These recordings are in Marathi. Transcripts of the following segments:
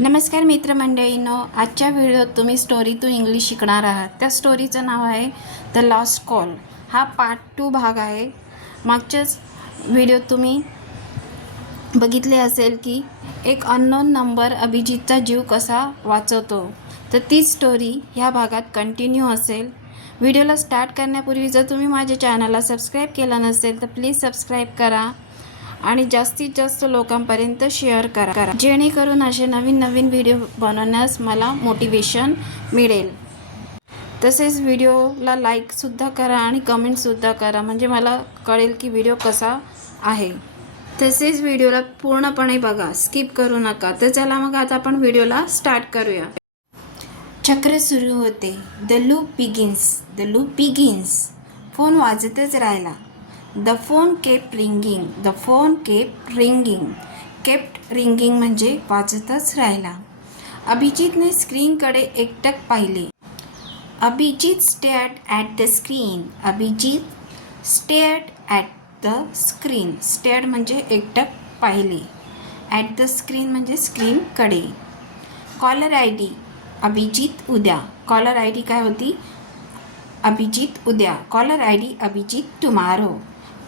नमस्कार मित्रमंडळींनो, आजच्या व्हिडिओत तुम्ही स्टोरीतून इंग्लिश शिकणार आहात। त्या स्टोरीचं नाव आहे द लॉस्ट कॉल। हा पार्ट 2 भाग आहे। मागच्याच व्हिडिओत तुम्ही बघितले असेल की एक अननोन नंबर अभिजितचा जीव कसा वाचवतो, तर ती स्टोरी ह्या भागात कंटिन्यू असेल। व्हिडिओला स्टार्ट करण्यापूर्वी जर तुम्ही माझ्या चॅनलला सबस्क्राईब केलं नसेल तर प्लीज सबस्क्राईब करा आणि जास्तीत जास्त लोकांपर्यंत शेअर करा, जेणेकरून असे नवीन नवीन व्हिडिओ बनवण्यास मला मोटिवेशन मिळेल। तसेच व्हिडिओला लाईकसुद्धा करा आणि कमेंटसुद्धा करा, म्हणजे मला कळेल की व्हिडिओ कसा आहे। तसेच व्हिडिओला पूर्णपणे बघा, स्किप करू नका। तर चला मग आता आपण व्हिडिओला स्टार्ट करूया। चक्र सुरू होते। The loop begins. फोन वाजतच राहिला। The phone kept ringing. The phone kept ringing. Kept ringing म्हणजे वाजतच राहिला। अभिजितने स्क्रीनकडे एकटक पाहिले। Abhijit stared at the screen. Abhijit stared at the screen. stared म्हणजे एकटक पाहिले। at the screen म्हणजे स्क्रीनकडे। कॉलर आय डी अभिजित उद्या। कॉलर आय डी काय होती? अभिजित उद्या। Caller I D Abhijit tomorrow.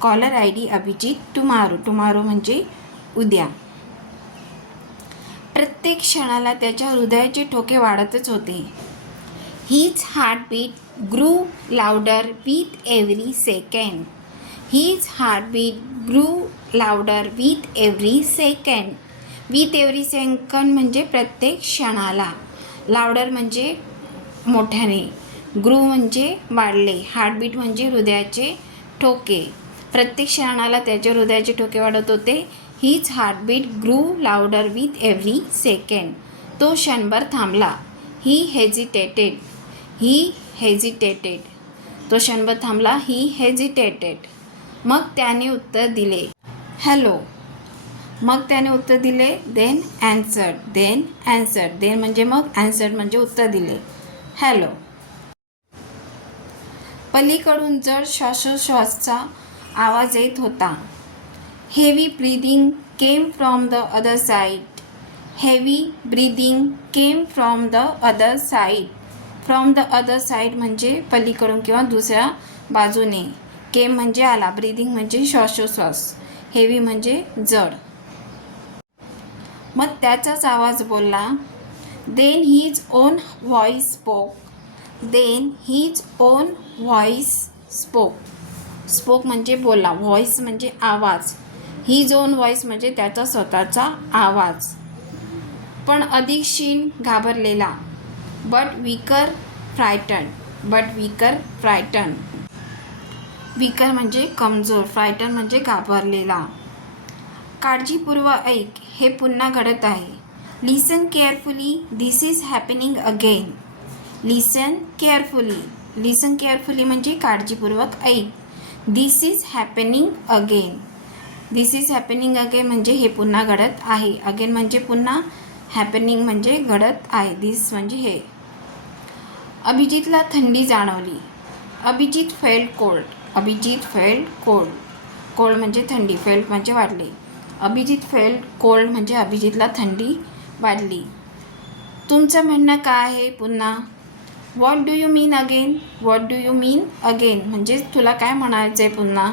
Caller I D Abhijit tomorrow. Tomorrow म्हणजे उद्या। प्रत्येक क्षणाला त्याच्या हृदयाचे ठोके वाढतच होते। His heartbeat grew louder with every second. His heartbeat grew louder with every second. With every second म्हणजे प्रत्येक क्षणाला। लाउडर म्हणजे मोठ्याने। ग्रू म्हणजे वाढले। हार्टबीट म्हणजे हृदयाचे ठोके। प्रत्येक क्षणाला त्याच्या हृदयाचे ठोके वाढत होते। His heartbeat grew louder with every second. तो क्षणभर थांबला। He hesitated. तो क्षणभर थांबला। He hesitated. मग त्याने उत्तर दिले, हॅलो। मग त्याने उत्तर दिले, देन ॲन्सर्ड। देन म्हणजे मग, ॲन्सर्ड म्हणजे उत्तर दिले, हॅलो। पलीकडून जड श्वासोच्छ्वासाचा आवाज येत होता। Heavy breathing came from the other side. Heavy breathing came from the other side. From the other side म्हणजे पलीकडून किंवा दुसऱ्या बाजूने। केम म्हणजे आला। ब्रीदिंग म्हणजे श्वासोच्छ्वास। हेवी म्हणजे जड। मग त्याचाच आवाज बोलला। Then his own voice spoke. Then his own voice spoke. Spoke म्हणजे बोला, व्हॉइस म्हणजे आवाज। हिज ओन व्हॉइस म्हणजे त्याचा स्वतःचा आवाज। पण अधिक क्षीण घाबरलेला। But weaker frightened. वीकर म्हणजे कमजोर, फ्रायटन म्हणजे घाबरलेला। काळजीपूर्वक ऐक, हे पुन्हा घडत आहे। Listen carefully, this is happening again. Listen carefully म्हणजे काळजीपूर्वक ऐक। दिस इज हॅपनिंग अगेन म्हणजे हे पुन्हा घडत आहे। अगेन म्हणजे पुन्हा, हॅपनिंग म्हणजे घडत आहे, दिस म्हणजे हे। अभिजितला थंडी जाणवली। Abhijit felt cold. कोल्ड म्हणजे थंडी, फेल्ट म्हणजे वाढले। अभिजित फेल्ट कोल्ड म्हणजे अभिजितला थंडी वाढली। तुमचं म्हणणं काय आहे पुन्हा? What do you mean again म्हणजे तुला काय म्हणायचं आहे पुन्हा?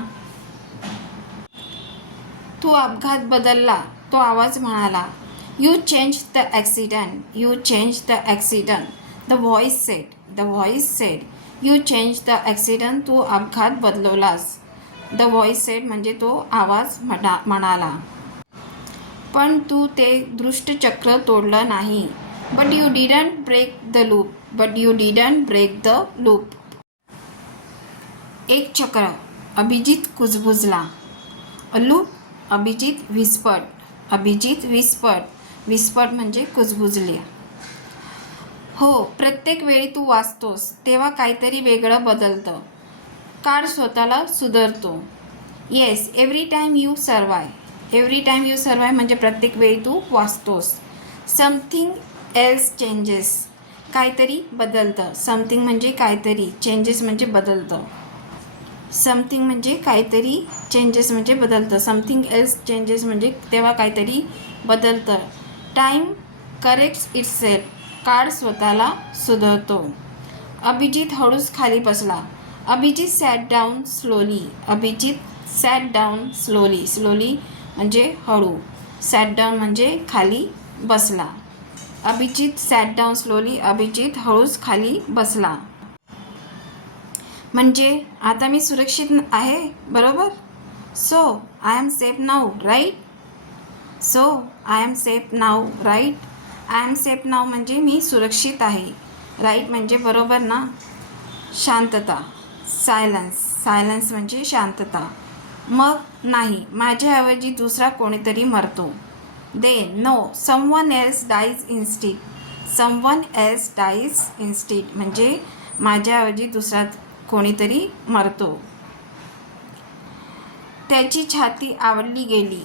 तू अपघात बदलला, तो आवाज म्हणाला। You change the accident. The voice said. You change the accident, तू अपघात बदलवलास। द व्हॉइस सेड म्हणजे तो आवाज म्हणाला। पण तू ते दृष्टचक्र तोडलं नाही। But you didn't break the loop. एक चक्र। अभिजित कुजबुजला। A loop. अभिजित विस्पड म्हणजे कुजबुजले। हो, प्रत्येक वेळी तू वाचतोस तेव्हा काहीतरी वेगळं बदलतं। काळ स्वतःला सुधारतो। येस, एव्हरी टाईम यू सर्वाय म्हणजे प्रत्येक वेळी तू वाचतोस। समथिंग एल्स चेंजेस, काहीतरी बदलतं। समथिंग म्हणजे काहीतरी, चेंजेस म्हणजे बदलतं। समथिंग म्हणजे काहीतरी, चेंजेस म्हणजे बदलतं। समथिंग एल्स चेंजेस म्हणजे तेव्हा काहीतरी बदलतं। टाईम करेक्ट्स इटसेल्फ, कार स्वतःला सुधारतो. अभिजित हळूच खाली बसला. Abhijit sat down slowly. Abhijit sat down slowly. Slowly म्हणजे हळू, सॅट डाऊन म्हणजे खाली बसला. Abhijit sat down slowly. Abhijit हळूच खाली बसला. म्हणजे आता मी सुरक्षित आहे, बरोबर. So I am safe now, right. So I am safe now, right. I am safe now म्हणजे मी सुरक्षित आहे. राईट म्हणजे बरोबर ना. शांतता, सायलन्स. सायलन्स म्हणजे शांतता. मग नाही, माझ्याऐवजी दुसरा कोणीतरी मरतो. Then no, someone else dies instead. Someone else dies instead म्हणजे माझ्याऐवजी दुसरा कोणीतरी मरतो. त्याची छाती आवडली गेली.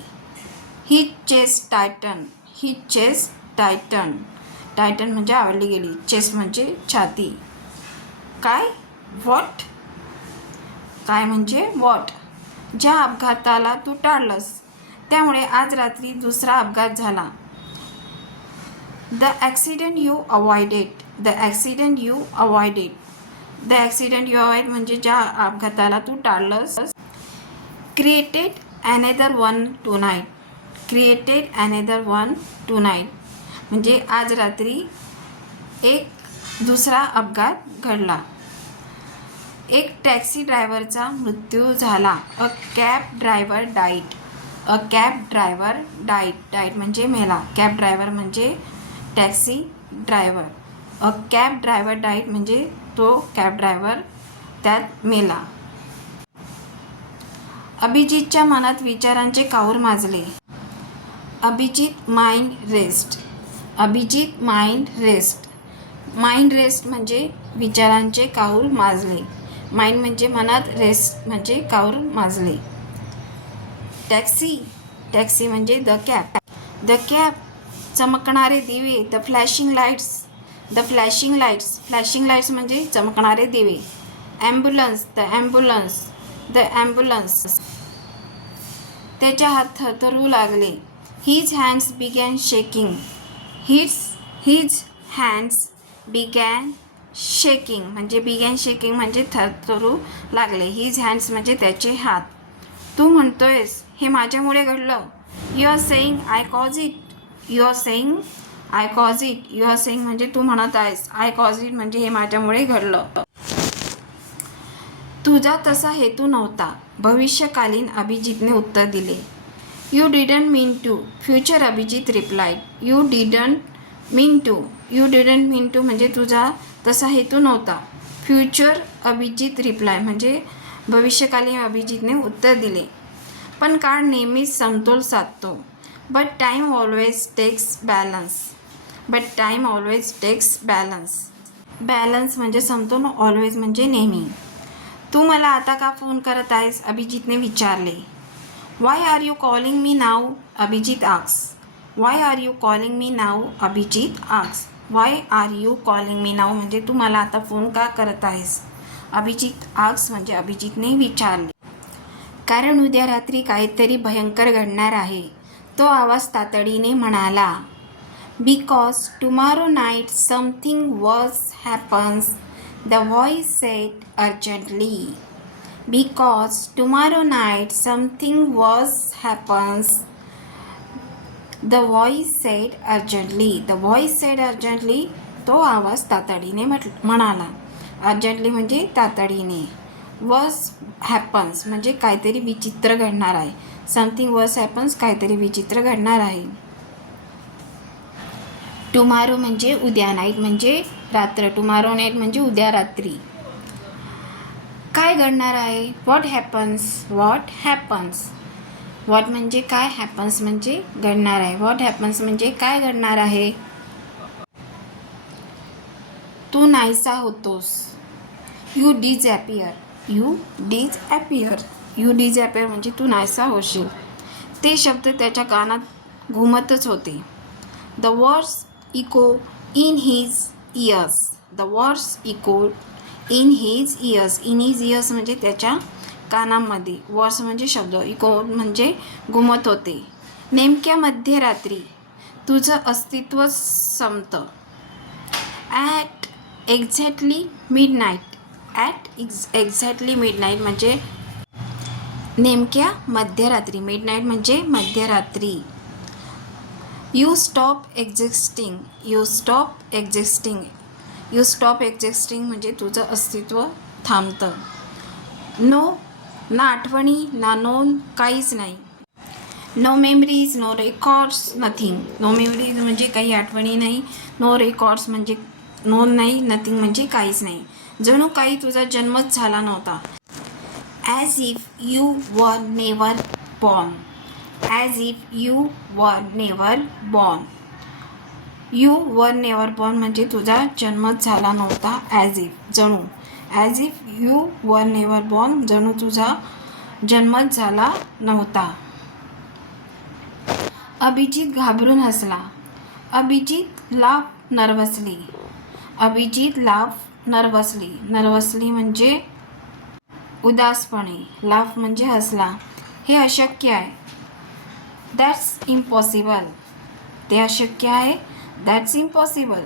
He chest tighten. He chest tighten. Tighten म्हणजे आवडली गेली. चेस्ट म्हणजे छाती. काय? व्हॉट? काय म्हणजे व्हॉट? ज्या अपघाताला तू टाळलंस त्यामुळे आज रात्री दुसरा अपघात झाला. The accident you avoided. The accident you avoided. The accident you avoid म्हणजे ज्या अपघाताला तू टाळलंस. Created another one tonight. Created another one tonight म्हणजे आज रात्री एक दुसरा अपघात घडला. एक टॅक्सी ड्रायव्हरचा मृत्यू झाला. A cab driver died. A cab driver died. Died म्हणजे मेला. कॅब ड्रायव्हर म्हणजे taxi driver. A cab driver died म्हणजे तो कॅब ड्रायव्हर त्यात मेला. अभिजितच्या मनात विचारांचे काहूर माजले. Abhijit mind raced. Abhijit mind raced. Mind raced म्हणजे विचारांचे काहूर माजले. माइंड म्हणजे मनात, रेस्ट म्हणजे काहूर माजले. टॅक्सी. टॅक्सी म्हणजे द कॅब. The cab. चमकणारे दिवे. The flashing lights. The flashing lights. Flashing lights म्हणजे चमकणारे दिवे. Ambulance. The ambulance. The ambulance. त्याचे हात थरथरू लागले. His hands begin shaking. His hands begin shaking म्हणजे बिगॅन शेकिंग म्हणजे थरथरू लागले. हिज हँड्स म्हणजे त्याचे हात. तू म्हणतोयस हे माझ्यामुळे घडलं. You are saying I cause it. You are saying I cause it. You are saying म्हणजे तू म्हणत आहेस. आय कॉज इट म्हणजे हे माझ्यामुळे घडलं. तुझा तसा हेतू नव्हता. भविष्यकालीन अभिजितने उत्तर दिले. You didn't mean to. Future Abhijit replied. You didn't mean to. You didn't mean to म्हणजे तुझा तसा हेतू नव्हता. फ्युचर अभिजित रिप्लाय म्हणजे भविष्यकालीन अभिजितने उत्तर दिले. पण काळ नेहमीच समतोल साधतो. But time always takes balance. But time always takes balance. Balance म्हणजे समतोल, ऑलवेज म्हणजे नेहमी. तू मला आता का फोन करत आहेस? अभिजितने विचारले. Why are you calling me now? Abhijit asks. Why are you calling me now? Abhijit asks. Why are you calling me now म्हणजे तू मला आता फोन का करत आहेस? अभिजित आक्स म्हणजे अभिजितने विचारले. कारण उद्या रात्री काहीतरी भयंकर घडणार आहे, तो आवाज तातडीने म्हणाला. Because tomorrow night something worse happens, the voice said urgently. Because tomorrow night something worse happens, the voice said urgently. The voice said urgently तो आवाज तातडीने म्हणाला. अर्जंटली म्हणजे तातडीने. वर्स हॅपन्स म्हणजे काहीतरी विचित्र घडणार आहे. समथिंग वर्स हॅपन्स काहीतरी विचित्र घडणार आहे. टुमॉरो म्हणजे उद्या, नाईट म्हणजे रात्र. टुमॉरो नाईट म्हणजे उद्या रात्री. काय घडणार आहे? What happens. What happens. What म्हणजे काय, हॅपन्स म्हणजे घडणार आहे. व्हॉट हॅपन्स म्हणजे काय घडणार आहे. तू नाहीसा होतोस. यू डिजॲपियर. यू डिजॲपियर. यू डिजॲपियर म्हणजे तू नाहीसा होशील. ते शब्द त्याच्या कानात घुमतच होते. The words echo in his ears. The words echo in his ears. In his ears म्हणजे त्याच्या कानामध्ये. वर्ड्स म्हणजे शब्द, इको म्हणजे घुमत होते. नेमक्या मध्यरात्री तुझं अस्तित्व संपतं. At exactly midnight. At exactly midnight म्हणजे नेमक्या मध्यरात्री. मिडनाईट म्हणजे मध्यरात्री. You stop existing. You stop existing. You stop existing म्हणजे तुझं अस्तित्व थांबतं. नो, ना आठवणी ना नोंद, काहीच नाही. No memories, no records, nothing. No memories म्हणजे काही आठवणी नाही. नो रेकॉर्ड्स म्हणजे नोंद नाही. नथिंग म्हणजे काहीच नाही. जणू काही तुझा जन्मच झाला नव्हता. As if you were never born. As if you were never born. You were never born म्हणजे तुझा जन्मच झाला नव्हता. ॲज इफ जणू. As if you were never born जणू तुझा जन्मच झाला नव्हता. अभिजित घाबरून हसला. Abhijit laugh nervously. Abhijit laugh nervously. Nervously म्हणजे उदासपणे. लाफ म्हणजे हसला. हे अशक्य आहे. That's impossible. ते अशक्य आहे. That's impossible.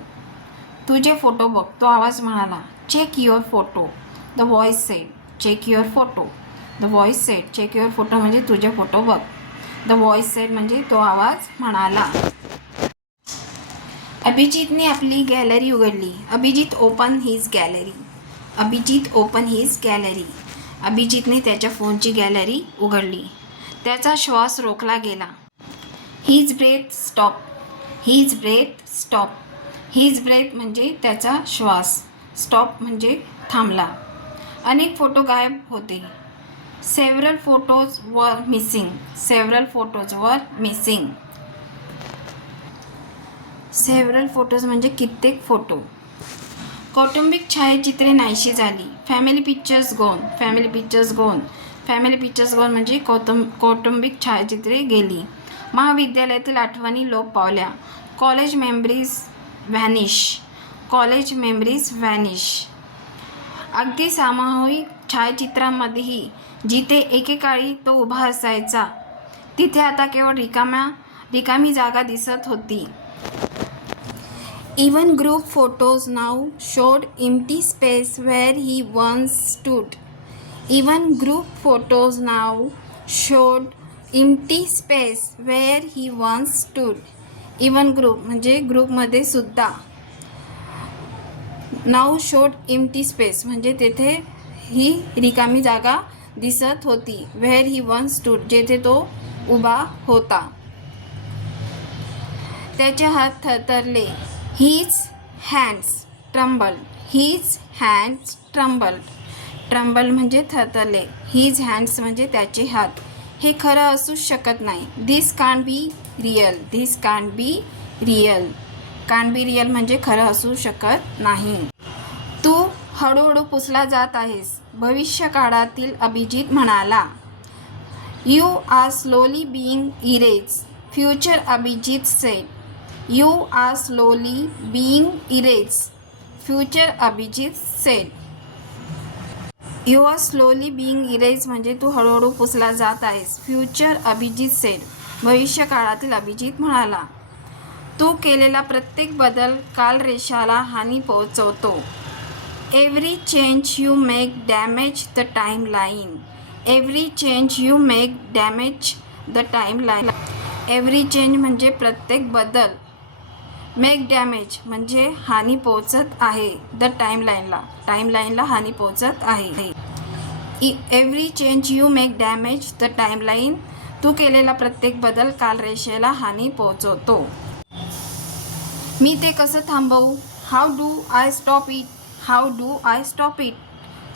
तुझे फोटो बघ. तो आवाज म्हणाला. Check your photo. The voice said. Check your photo. The voice said. Check your photo म्हणजे तुझे फोटो बघ. द व्हॉइस सेड म्हणजे तो आवाज म्हणाला. अभिजितने आपली गॅलरी उघडली. Abhijit open his gallery. Abhijit open his gallery. अभिजितने त्याच्या फोनची गॅलरी उघडली. त्याचा श्वास रोखला गेला. His breath stop. His breath stop. His breath म्हणजे त्याचा श्वास. स्टॉप म्हणजे थांबला. अनेक फोटो गायब होते. Several photos were missing. Several photos were missing. Several photos म्हणजे कित्येक फोटो. कौटुंबिक छायाचित्रे नाहीशी झाली. फॅमिली पिक्चर्स गोन. फॅमिली पिक्चर्स गोन. फॅमिली पिक्चर्स गोन म्हणजे कौटुंबिक छायाचित्रे गेली. महाविद्यालयातील आठवणी लोप पावल्या. College memories vanish. College memories vanish. अगदी सामूहिक छायाचित्रांमध्येही जिथे एकेकाळी तो उभा असायचा तिथे आता केवळ रिकामी जागा दिसत होती. Even group photos now showed empty space where he once stood. Even group photos now showed empty space where he once stood. Even group म्हणजे ग्रुपमध्ये सुद्धा. नाव शोड एम्प्टी स्पेस म्हणजे तेथे ही रिकामी जागा दिसत होती. वेअर ही वन्स स्टूड जेथे तो उभा होता. त्याचे हात थरथरले. His hands trembled. His hands trembled. Trembled म्हणजे थरथरले. हिज हँड्स म्हणजे त्याचे हात. हे खरं असूच शकत नाही. This can't be real. This can't be real. Can't be real म्हणजे खरं असू शकत नाही. तू हळूहळू पुसला जात आहेस. भविष्यकाळातील अभिजित म्हणाला. You are slowly being erase. Future Abhijit said. You are slowly being erase. Future Abhijit said. You are slowly being erase म्हणजे तू हळूहळू पुसला जात आहेस. Future Abhijit said. भविष्यकाळातील अभिजित म्हणाला. तू केलेला प्रत्येक बदल कालरेषाला हानी पोहोचवतो. Every change you make damage the timeline. Every change you make damage the timeline. Every change म्हणजे प्रत्येक बदल. मेक डॅमेज म्हणजे हानी पोहोचत आहे. द टाईमलाईनला. टाईमलाईनला हानी पोहोचत आहे. Every change you make damage the timeline. तू केलेला प्रत्येक बदल कालरेषेला हानी पोहोचवतो. मी ते कसं थांबवू? How do I stop it? How do I stop it?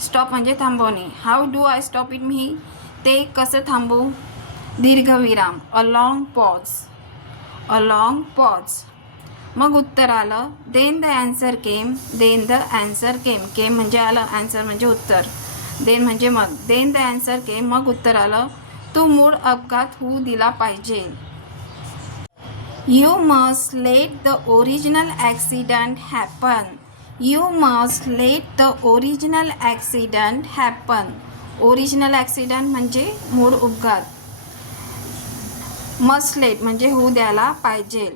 Stop म्हणजे थांबवणे. How do I stop it मी ते कसं थांबवू? दीर्घविराम. A long pause. A long pause. मग उत्तर आलं. Then the answer came. Then the answer came. Came म्हणजे आलं. ॲन्सर म्हणजे उत्तर. देन म्हणजे मग. देन द ॲन्सर केम मग उत्तर आलं. तू मूळ अपघात होऊ दिला पाहिजे. You must let the original accident happen. You must let the original accident happen. Original accident म्हणजे मूळ अपघात. मस्ट लेट म्हणजे होऊ द्यायला पाहिजे.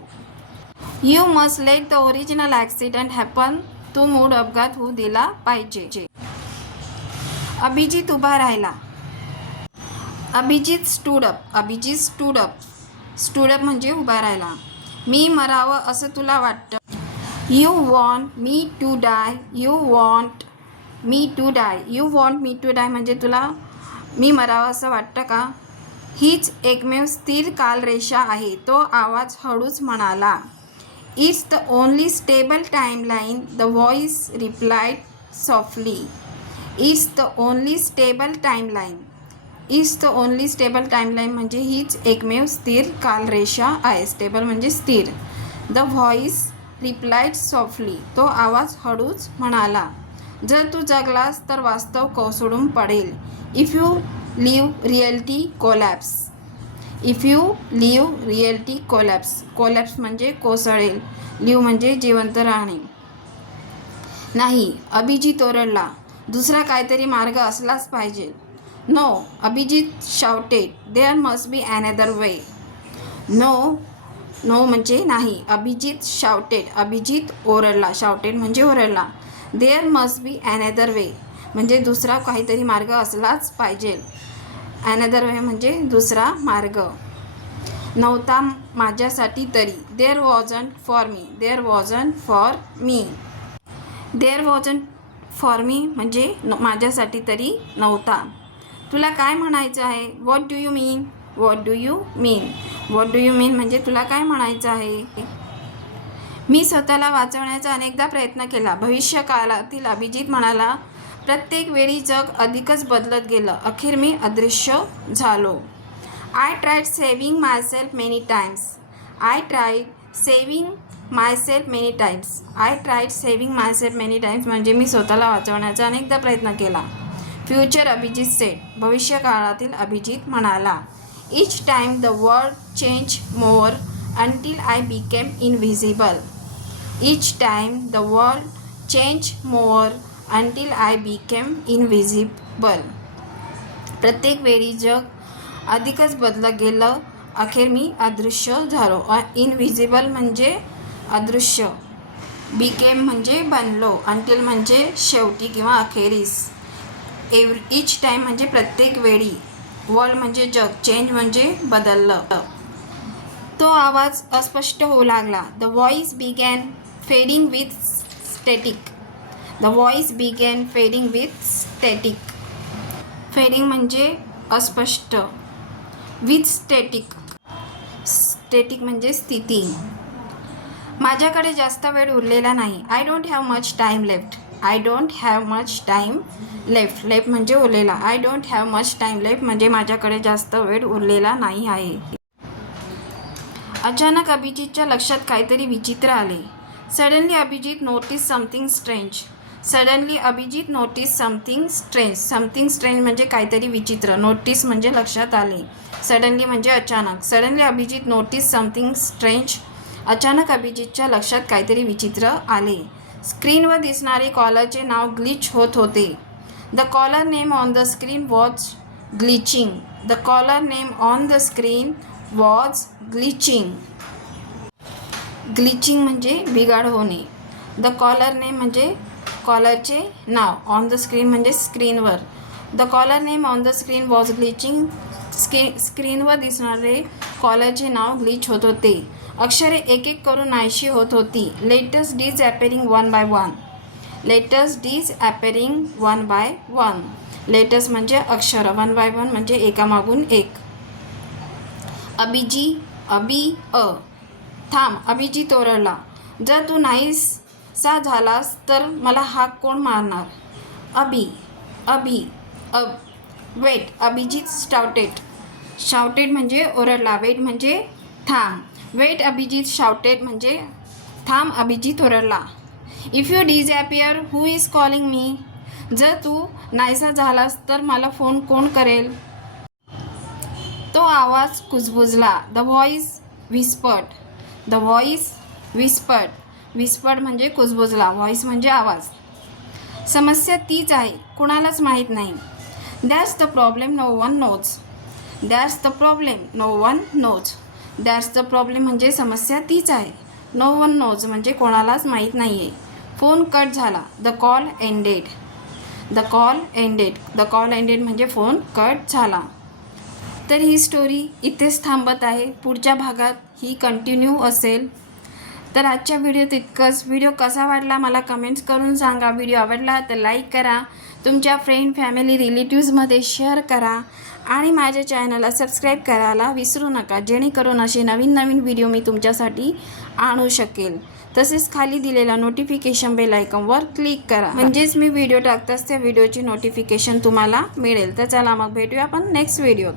You must let the original accident happen. तू मूळ अपघात होऊ दिला पाहिजे. अभिजित उभा राहिला. Abhijit stood up. Abhijit stood up. Stood up म्हणजे उभा राहिला. मी मरावं असं तुला वाटतं. You want me to die. You want me to die. You want me to die म्हणजे तुला मी मरावं असं वाटतं का? हीच एकमेव स्थिर कालरेषा आहे. तो आवाज हळूच म्हणाला. It's the only stable timeline. The voice replied softly. It's the only stable timeline. It's the only stable timeline म्हणजे हीच एकमेव स्थिर कालरेषा आहे. स्टेबल म्हणजे स्थिर. The voice replied softly. तो आवाज हळूच म्हणाला. जर तू जगलास तर वास्तव कोसळून पडेल. If you live reality collapse. If you live reality collapse. Collapse म्हणजे कोसळेल. लिव्ह म्हणजे जिवंत राहणे. नाही, अभिजित ओरडला. दुसरा काहीतरी मार्ग असलाच पाहिजे. No, Abhijit shouted. There must be another way. No, no म्हणजे नाही. अभिजित शाउटेड. अभिजित ओरडला. शाउटेड म्हणजे ओरडला. There must be another way म्हणजे दुसरा काहीतरी मार्ग असलाच पाहिजे. अनदर वे म्हणजे दुसरा मार्ग. नव्हता माझ्यासाठी तरी. There wasn't for me. There wasn't for me. There wasn't for me म्हणजे माझ्यासाठी तरी नव्हता. तुला काय म्हणायचं आहे? What do you mean? What do you mean? What do you mean म्हणजे तुला काय म्हणायचं आहे? मी स्वतःला वाचवण्याचा अनेकदा प्रयत्न केला. भविष्यकाळातील अभिजित म्हणाला. प्रत्येक वेळी जग अधिकच बदलत गेलं. अखेर मी अदृश्य झालो. I tried saving myself many times. I tried saving myself many times. I tried saving myself many times म्हणजे मी स्वतःला वाचवण्याचा अनेकदा प्रयत्न केला. Future Abhijit said. भविष्यकाळातील अभिजित म्हणाला. Each time the world change more until I became invisible. Each time the world change more until I became invisible. प्रत्येक वेळी जग अधिकच बदलत गेलं. अखेर मी अदृश्य झालो. इनव्हिजिबल म्हणजे अदृश्य. बिकेम म्हणजे बनलो. अंटिल म्हणजे शेवटी किंवा अखेरीस. इच टाईम म्हणजे प्रत्येक वेळी. वर्ल्ड म्हणजे जग. चेंज म्हणजे बदललं. तो आवाज अस्पष्ट होऊ लागला. The voice begin fading with static. The voice begin fading with static. Fading म्हणजे अस्पष्ट. With static. स्टॅटिक म्हणजे स्थिती. माझ्याकडे जास्त वेळ उरलेला नाही. I don't have much time left. I don't have much time left. Left म्हणजे उरलेला. I don't have much time left म्हणजे माझ्याकडे जास्त वेळ उरलेला नाही आहे. अचानक अभिजितच्या लक्षात काहीतरी विचित्र आले. Suddenly Abhijit notice something strange. Suddenly Abhijit notice something strange. Something strange म्हणजे काहीतरी विचित्र. नोटीस म्हणजे लक्षात आले. सडनली म्हणजे अचानक. Suddenly Abhijit notice something strange. अचानक अभिजितच्या लक्षात काहीतरी विचित्र आले. स्क्रीनवर दिसणारे कॉलरचे नाव ग्लिच होत होते. The caller name on the screen was glitching. The caller name on the screen was glitching. Glitching म्हणजे बिघाड होणे. द कॉलर नेम म्हणजे कॉलरचे नाव. ऑन द स्क्रीन म्हणजे स्क्रीनवर. The caller name on the screen was glitching. स्क्रीनवर दिसणारे कॉलरचे नाव ग्लिच होत होते. अक्षरे एक एक करून नाहीशी होत होती. Letters disappearing one by one. Letters disappearing one by one. Letters म्हणजे अक्षर. वन बाय वन म्हणजे एकामागून एक. थांब. अभिजित ओरडला. जर तू नाहीसा झालास तर मला हाक कोण मारणार? वेट. अभिजित शाउटेड. शाउटेड म्हणजे ओरडला. वेट म्हणजे थांब. वेट. अभिजित शाउटेड म्हणजे थांब. अभिजित ओरडला. If you disappear who is calling me. जर तू नाहीसा झालास तर मला फोन कोण करेल? तो आवाज कुजबुजला. The voice whispered. The voice whispered. Whispered म्हणजे कुजबुजला. व्हॉइस म्हणजे आवाज. समस्या तीच आहे. कुणालाच माहीत नाही. That's the problem no one knows. That's the problem no one knows. That's the problem म्हणजे समस्या तीच आहे. नो वन नोज म्हणजे कोणालाच माहीत नाही आहे. फोन कट झाला. The call ended. The call ended. The call ended म्हणजे फोन कट झाला. तर ही स्टोरी इथेच थांबत आहे. पुढच्या भागात ही कंटिन्यू असेल. तर आजच्या व्हिडिओत इतकंच. व्हिडिओ कसा वाटला मला कमेंट्स करून सांगा. व्हिडिओ आवडला तर लाईक करा, तुमच्या फ्रेंड फॅमिली रिलेटिव्समध्ये शेअर करा आणि माझ्या चॅनलला सबस्क्राईब करायला विसरू नका, जेणेकरून असे नवीन नवीन व्हिडिओ मी तुमच्यासाठी आणू शकेल. तसेच खाली दिलेल्या नोटिफिकेशन बेल आयकॉनवर क्लिक करा, म्हणजेच मी व्हिडिओ टाकताच त्या व्हिडिओची नोटिफिकेशन तुम्हाला मिळेल. तर चला मग भेटूया आपण नेक्स्ट व्हिडिओत.